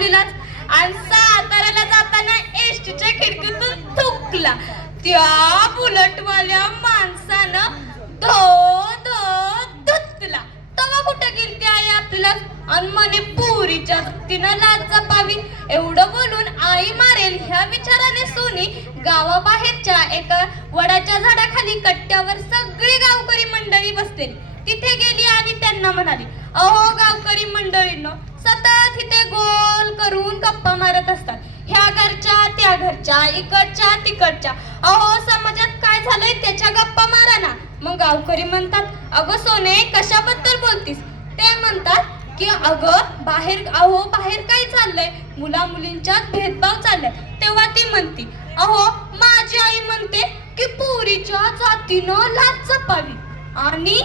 आपल्यालाच आणि साताऱ्याला जाताना एसटीच्या खिडकीतून थुकला. त्या बुलटवाल्या माणसानं धो धो धुतला. तवा कुठं गेली ती आई आपल्याला आणि म्हणे पुरीच्या तिनं लाज जपावी. एवढं बोलून आई मारेल ह्या विचाराने सोनी गावाबाहेरच्या एका वडाच्या झाडाखाली कट्ट्यावर सगळी गावकरी मंडळी बसलेली तिथे गेली आणि त्यांना म्हणाली, अहो गावकरी मंडळींनो, सतत इथे गोल करून गप्पा मारत असतात. ह्या घरच्या त्या घरच्या, इकडच्या तिकडच्या. अहो समाजात काय झालंय त्याच्या गप्पा मारा ना. मग गावकरी म्हणतात, अगं सोने कशाबद्दल बोलतीस? ते म्हणतात की अगं बाहेर काय चाललंय, मुला मुलींच्यात भेदभाव चाललाय. तेव्हा ती म्हणती, अहो माझी आई म्हणते की पुरीच्या जातीनं लाज जपावी. आणि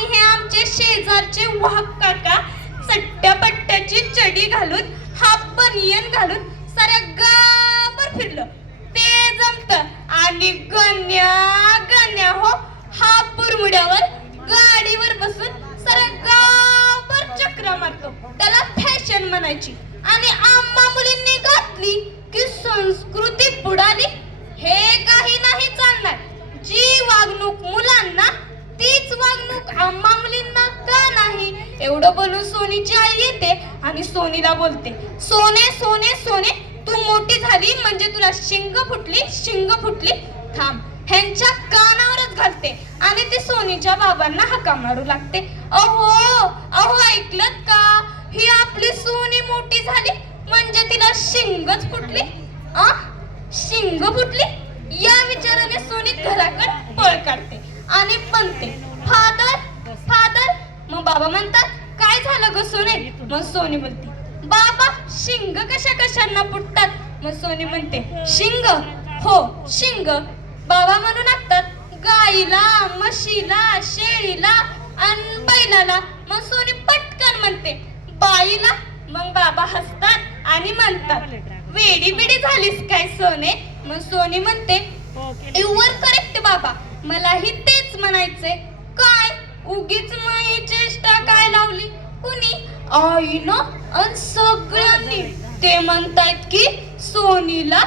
हे आमचे शेजारचे वाघ काका सट्ट्या पट्ट्याची चडी घालून हाफ बनियन घालून साऱ्या गावभर फिरलं ते जमत. आणि गण्या हो हा बुरमुड्यावर गाडीवर बसून साऱ्या गावभर चक्रा मारतो. त्याला फॅशन म्हणायची. आणि आम्हा मुलींनी घातली की संस्कृती बुडाली. हे काही नाही चालणार. जी वागणूक मुलांना तीच वागणूक आम्हा मुलींना का नाही? एवढं बोलून सोनीची आई येते आणि सोनीला बोलते, सोने सोने सोने, तू मोठी झाली म्हणजे तुला शिंग फुटली. थांब, ह्यांच्या कानावरच घालते. आणि ती सोनीच्या बाबांना हाका मारू लागते. अहो ऐकलत का? ही आपली सोनी मोठी झाली म्हणजे तिला शिंगच फुटली. शिंग फुटली या विचाराने सोनी घराकडे पळ काढते आणि म्हणते, फादर. मग बाबा म्हणतात, काय झालं ग सोने? मग सोनी बोलते, बाबा शिंग कशांना फुटतात? मग सोनी म्हणते, शिंग? हो शिंग. बाबा म्हणू लागतात, गाईला, म्हशीला, शेळीला आणि बैलाला. मग सोनी पटकन म्हणते, बाईला. मग बाबा हसतात आणि म्हणतात, वेडी बिडी झालीस काय सोने? मग सोनी म्हणते, युवर करेक्ट बाबा, मलाही तेच म्हणायचंय. काय उगीच माई चेष्टा काय लावली? कुणी? आईनं आणि सगळ्यांनी. ते म्हणतायत की सोनीला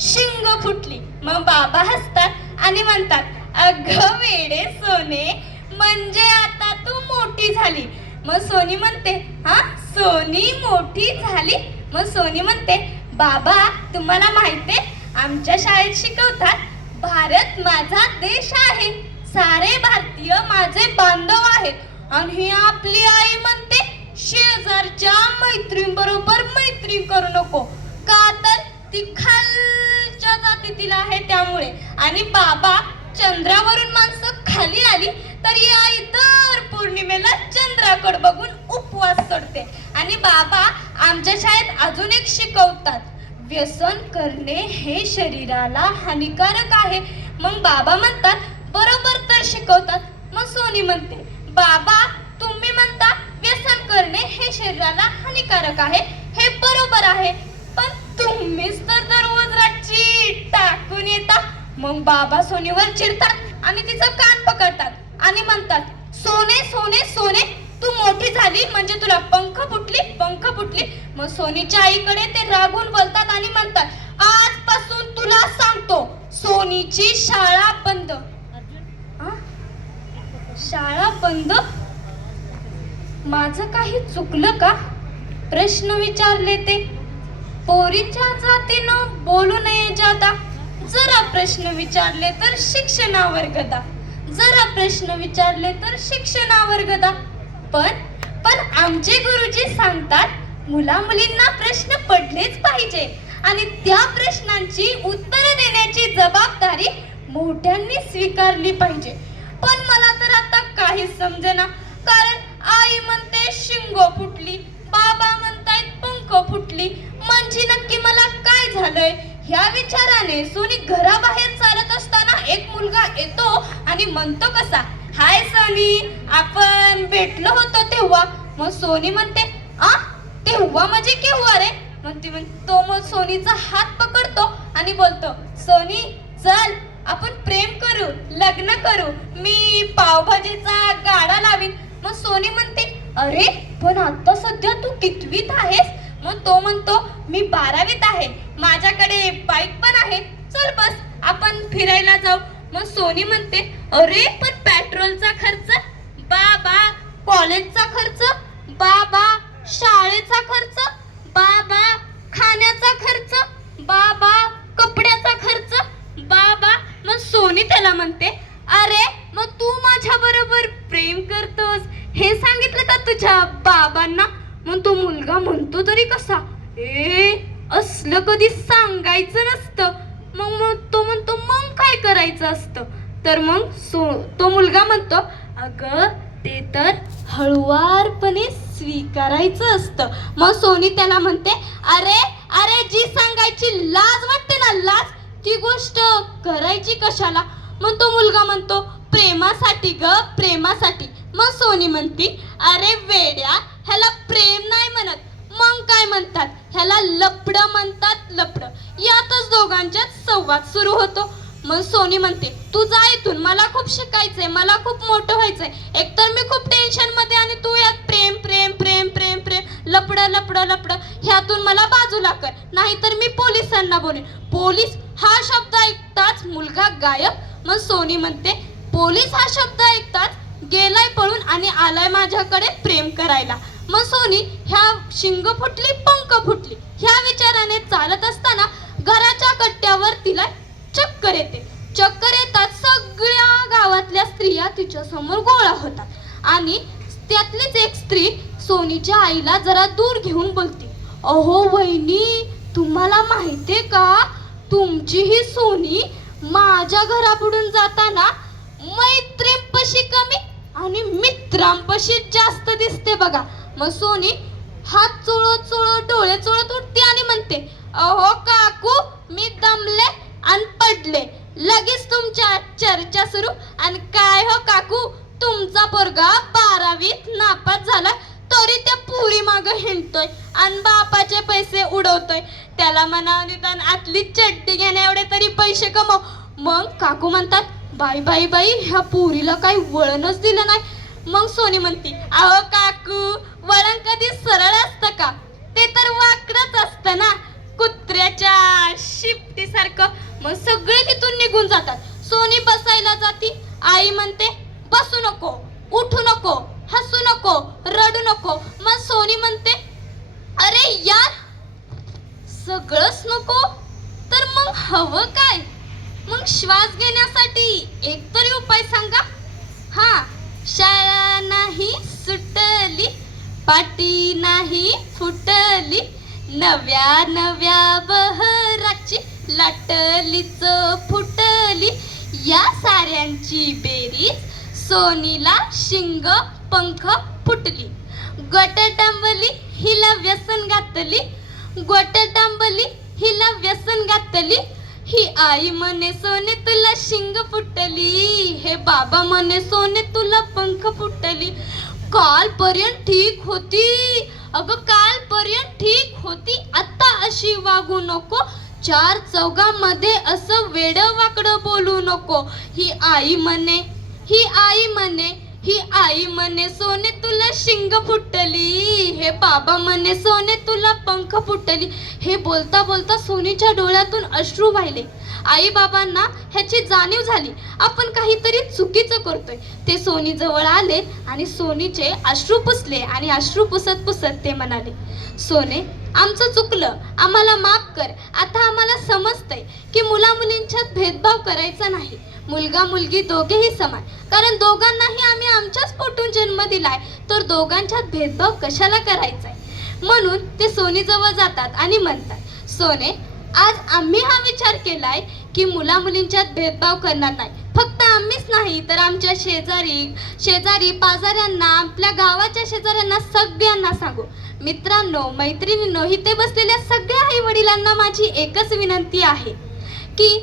शिंग फुटली. मग बाबा हसतात आणि म्हणतात, अगं वेडे सोने, म्हणजे आता तू मोठी झाली. मग सोनी म्हणते, हा सोनी मोठी झाली? मग सोनी म्हणते, बाबा तुम्हाला माहितीये आमच्या शाळेत शिकवतात, भारत माझा देश आहे, सारे भारतीय माझे बांधव आहेत. आणि ही आपली आई म्हणते शेजारच्या मैत्रीणबरोबर मैत्री करू नको, का तर ती खालच्या जातीतील आहे त्यामुळे. आणि बाबा, चंद्रावरून माणसं खाली आली तर आई दर पौर्णिमेला चंद्राकडे बघून उपवास सोडते. आणि बाबा आमच्या शाळेत अजून एक शिकवतात, व्यसन करणे हे शरीराला हानिकारक आहे. मग बाबा म्हणतात, बरोबर तर शिकवतात. मग सोनी म्हणते, बाबा तुम्ही म्हणता व्यसन करणे हे शरीराला हानिकारक आहे, हे बरोबर आहे, पण तुम्हीच तर दररोज रात्री टाकून येता. मग बाबा सोनीवर चिडतात आणि तिचं कान पकडतात आणि म्हणतात, सोने सोने सोने, तू मोठी झाली म्हणजे तुला पंख फुटली. मग सोनीच्या आईकडे ते रागून बोलतात आणि म्हणतात, आजपासून तुला सांगतो सोनीची शाळा बंद. शाळा बंद? माझं काही चुकलं का? प्रश्न विचारले ते. पोरीच्या जातीनं बोलू नये जाता. जरा प्रश्न विचारले तर शिक्षणावर गदा. पण आमचे गुरुजी सांगतात मुला मुलींना प्रश्न पडलेच पाहिजे आणि त्या प्रश्नांची उत्तरे देण्याची जबाबदारी मोठ्यांनी स्वीकारली पाहिजे. पण मला तर आता काहीच समजेना, कारण आई म्हणते शिंग फुटली, बाबा म्हणतायत पंख फुटली, म्हणजे नक्की मला काय झालंय? ह्या विचाराने सोनी घराबाहेर चालत असताना एक मुलगा येतो आणि म्हणतो कसा, हाय सोनी, आपण भेटलो होतो तेव्हा. मग सोनी म्हणते, तेव्हा म्हणजे केव्हा रे? तो मग सोनीचा हात पकडतो आणि बोलतो, सोनी चल आपण प्रेम करू, लग्न करू, मी पावभाजीचा गाडा लावीन. मग सोनी म्हणते, अरे पण आता सध्या तू कितवीत आहेस? मग तो म्हणतो मी 12वीत आहे, माझ्याकडे बाईक पण आहे, चल बस आपण फिरायला जाऊ. मग सोनी म्हणते अरे पण पेट्रोलचा खर्च बाबा, कॉलेजचा खर्च बाबा, शाळेचा खर्च बाबा, खाण्याचा खर्च बाबा, कपड्याचा खर्च बाबा. मग सोनी त्याला म्हणते अरे मग तू माझ्या बरोबर प्रेम करतोस हे सांगितलं का तुझ्या बाबांना? मग तो मुलगा म्हणतो तरी कसा असलं कधी सांगायचं नसतं. मग तो म्हणतो मग काय करायचं असतं? तर मग तो मुलगा म्हणतो अगं ते तर हळुवारपणे स्वीकारायचं असतं. मग सोनी त्याला म्हणते अरे अरे जी सांगायची लाज वाटते ना, लाज, ती गोष्ट करायची कशाला? मग तो मुलगा म्हणतो प्रेमासाठी ग, प्रेमासाठी. मग सोनी म्हणती अरे वेड्या, ह्याला प्रेम नाही म्हणत, मग काय म्हणतात? ह्याला लपडं म्हणतात, लपडं. यातच दोघांच्यात संवाद सुरू होतो. मग सोनी म्हणते तू जा इथून, मला खूप शिकायचंय, मला खूप मोठं व्हायचंय. एकतर मी खूप टेन्शन मध्ये आणि तू यात प्रेम प्रेम प्रेम प्रेम प्रेम लपडं लपडं लपडं, ह्यातून मला बाजूला कर, नाहीतर मी पोलिसांना बोलेन. पोलीस हा शब्द ऐकताच मुलगा गायब. मग सोनी म्हणते पोलीस हा शब्द ऐकताच गेलाय पळून आणि आलाय माझ्याकडे प्रेम करायला. मग सोनी ह्या शिंग फुटली पंख फुटली ह्या विचाराने चालत असताना घराच्या कट्ट्यावर तिला चक्कर येते. चक्कर येतात सगळ्या गावातल्या स्त्रिया तिच्या समोर गोळा होतात आणि त्यातलीच एक स्त्री सोनीच्या आईला जरा दूर घेऊन बोलते अहो वहिनी, तुम्हाला माहितीये का तुमची ही सोनी माझ्या घरापुढून जाताना मैत्रीणपाशी कमी आणि मित्रांपाशी जास्त दिसते बघा. मग सोनी हात चोळत चोळत डोळे चोळत उठते आणि म्हणते अहो काकू मी दमले आणि पडले. लगेच तुमच्या चर्चा सुरू. आणि काय हो काकू, तुमचा पोरगा 12वीत नापास झाला तरी त्या पुरी माग हिंडतोय आणि बापाचे पैसे उडवतोय. त्याला म्हणा निदान आतली चड्डी घेण्या एवढे तरी पैसे कमव. मग काकू म्हणतात बाई बाई बाई, ह्या पुरीला काही वळणच दिलं नाही. मग सोनी म्हणते अहो काकू, वळण कधी सरळ असतं का? ते तर वाकडच असतं ना, कुत्र्याच्या शिपटीसारखं. मग सगळे तिथून निघून जातात. सोनी बसायला जाती. आई म्हणते बसू नको, उठू नको, हसू नको, रडू नको. मग सोनी म्हणते अरे यार सगळंच नको तर मग हवं काय? मग श्वास घेण्यासाठी एकतरी उपाय सांगा. हा, शाळा नाही सुटली, पाटी नाही फुटली, नव्या नव्या बहराची लाटलीच फुटली, या साऱ्यांची बेरीज सोनीला शिंग पंख फुटली. गोटटांबली हिला व्यसन घातली, गोटटांबली हिला व्यसन घातली, ही आई म्हणे सोने तुला शिंग फुटली, हे बाबा म्हणे सोने तुला पंख फुटली. कालपर्यंत ठीक होती, अगं कालपर्यंत ठीक होती, आता अशी वागू नको, चार चौघांमध्ये असं वेडं वाकडं बोलू नको. ही आई म्हणे, ही आई म्हणे, ही आई म्हणे सोने तुला शिंग फुटली, हे बाबा म्हणे सोने तुला पंख फुटली. हे बोलता बोलता सोनीच्या डोळ्यातून अश्रू वाहिले. आई बाबांना ह्याची जाणीव झाली, आपण काहीतरी चुकीचं करतोय. ते सोनी जवळ आले आणि सोनीचे अश्रू पुसले आणि अश्रू पुसत पुसत ते म्हणाले सोने आमचं चुकलं, आम्हाला माफ कर. आता आम्हाला समजतंय की मुला मुलींच्यात भेदभाव करायचा नाही, मुलगा मुलगी दोघेही समान, कारण दोघांनाही आम्ही आमच्याच पोटून जन्म दिलाय, तर दोघांच्यात भेदभाव कशाला करायचाय. म्हणून ते सोनी जवळ जातात आणि म्हणतात सोने आज आम्ही हा विचार केलाय की मुला मुलींच्यात भेदभाव करणार नाही. फक्त आम्हीच नाही तर आमच्या शेजारी पाजाऱ्यांना, आपल्या गावाच्या शेजाऱ्यांना सगळ्यांना सांगू. मित्रांनो मैत्रिणींनो, इथे बसलेल्या सगळ्या आई वडिलांना माझी एकच विनंती आहे की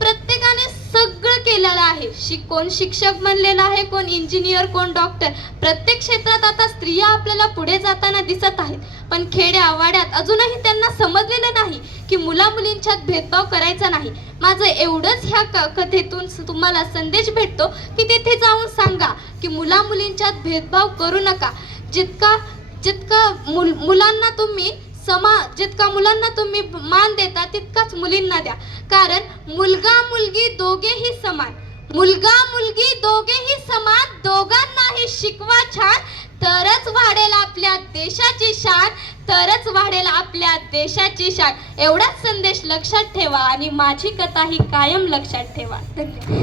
प्रत्येकाने सगळं केलेलं आहे. कोण शिक्षक बनलेला आहे, कोण इंजिनियर, कोण डॉक्टर. प्रत्येक क्षेत्रात आता स्त्रिया आपल्याला पुढे जाताना दिसत आहेत, पण खेड्यावाड्यात अजूनही त्यांना समजलेलं नाही की मुला मुलींच्यात भेदभाव करायचा नाही. माझं एवढंच ह्या कथेतून तुम्हाला संदेश भेटतो की तिथे जाऊन सांगा की मुला मुलींच्यात भेदभाव करू नका. जितका मुलांना तुम्ही समान जितका मुलांना तुम्ही मान देता तितकाच मुलींना द्या, कारण मुलगा मुलगी दोघेही समान, मुलगा मुलगी दोघेही समान, दोघांनाही शिकवा छान, तरच वाढेल आपल्या देशाची शान, तरच वाढेल आपल्या देशाची शान. एवढाच संदेश लक्षात ठेवा आणि माझी कथा ही कायम लक्षात ठेवा. धन्यवाद.